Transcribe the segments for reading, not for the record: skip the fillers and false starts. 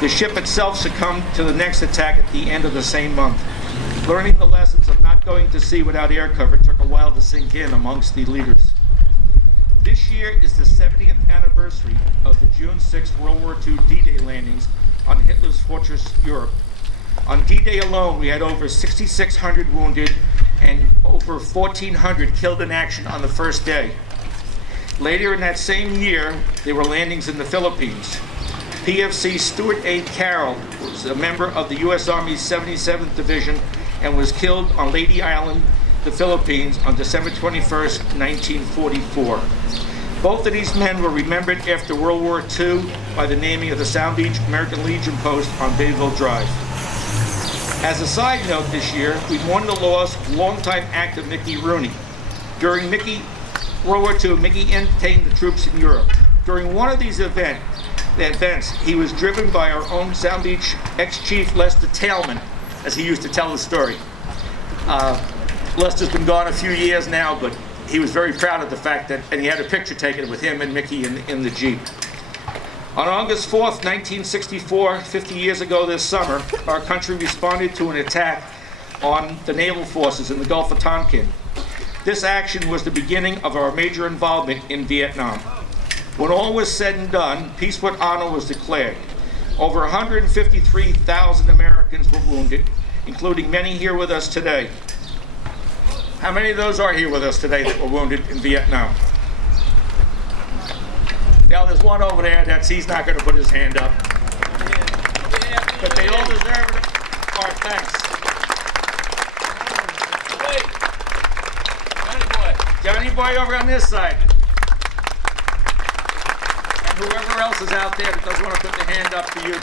The ship itself succumbed to the next attack at the end of the same month. Learning the lessons of not going to sea without air cover took a while to sink in amongst the leaders. This year is the 70th anniversary of the June 6 World War II D-Day landings on Hitler's fortress Europe. On D-Day alone, we had over 6,600 wounded and over 1,400 killed in action on the first day. Later in that same year, there were landings in the Philippines. PFC Stewart Carroll was a member of the U.S. Army's 77th Division and was killed on Lady Island, the Philippines, on December 21st, 1944. Both of these men were remembered after World War II by the naming of the Sound Beach American Legion Post on Bayville Drive. As a side note this year, we mourn the loss of longtime actor Mickey Rooney. During World War II, Mickey entertained the troops in Europe. During one of these events, he was driven by our own Sound Beach ex-chief Lester Tailman, as he used to tell the story. Lester's been gone a few years now, but he was very proud of the fact that, and he had a picture taken with him and Mickey in the Jeep. On August 4th, 1964, 50 years ago this summer, our country responded to an attack on the naval forces in the Gulf of Tonkin. This action was the beginning of our major involvement in Vietnam. When all was said and done, peace with honor was declared. Over 153,000 Americans were wounded, including many here with us today. How many of those are here with us today that were wounded in Vietnam? Now there's one over there that he's not going to put his hand up. But they all deserve our thanks. Johnny boy over on this side. And whoever else is out there that doesn't want to put their hand up for you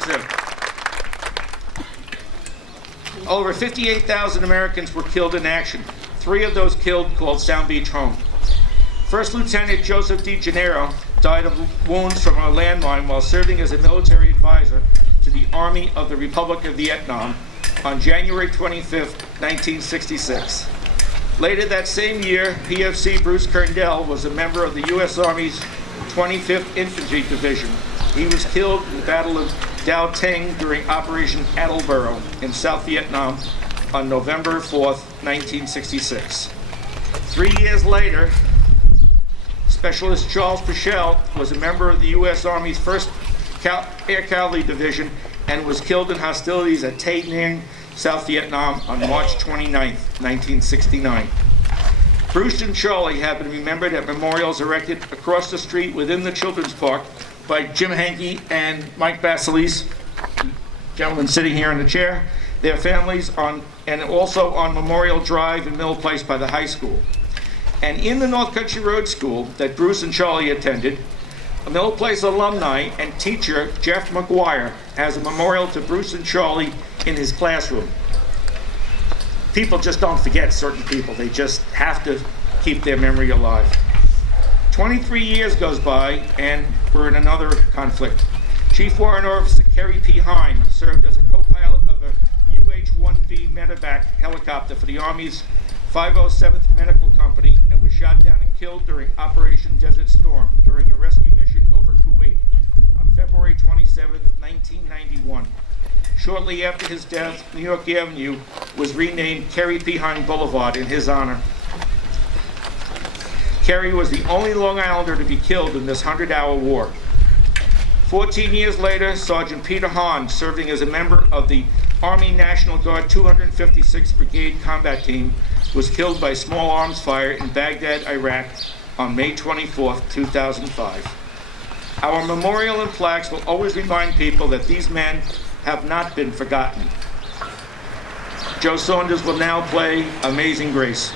too. Over 58,000 Americans were killed in action. 3 of those killed called Sound Beach home. First Lieutenant Joseph DeGennaro died of wounds from a landmine while serving as a military advisor to the Army of the Republic of Vietnam on January 25th, 1966. Later that same year, PFC Bruce Kerndl was a member of the U.S. Army's 25th Infantry Division. He was killed in the Battle of Dao Ting during Operation Attleboro in South Vietnam on November 4th, 1966. 3 years later, Specialist Charles Prchal was a member of the U.S. Army's 1st Air Cavalry Division and was killed in hostilities at Tay Ninh, South Vietnam on March 29, 1969. Bruce and Charlie have been remembered at memorials erected across the street within the Children's Park by Jim Hankey and Mike Basilis, gentlemen sitting here in the chair, their families, and also on Memorial Drive in Mill Place by the high school. And in the North Country Road School that Bruce and Charlie attended, a Mill Place alumni and teacher, Jeff McGuire, has a memorial to Bruce and Charlie in his classroom. People just don't forget certain people. They just have to keep their memory alive. 23 years goes by and we're in another conflict. Chief Warrant Officer Kerry Hein served as a co-pilot of a UH-1V medevac helicopter for the Army's 507th Medical Company and was shot down and killed during Operation Desert Storm during a rescue mission over Kuwait on February 27, 1991. Shortly after his death, New York Avenue was renamed Kerry Hein Boulevard in his honor. Kerry was the only Long Islander to be killed in this 100-hour war. 14 years later, Sergeant Peter Hahn, serving as a member of the Army National Guard 256th Brigade Combat Team, was killed by small arms fire in Baghdad, Iraq on May 24, 2005. Our memorial and plaques will always remind people that these men have not been forgotten. Joe Saunders will now play Amazing Grace.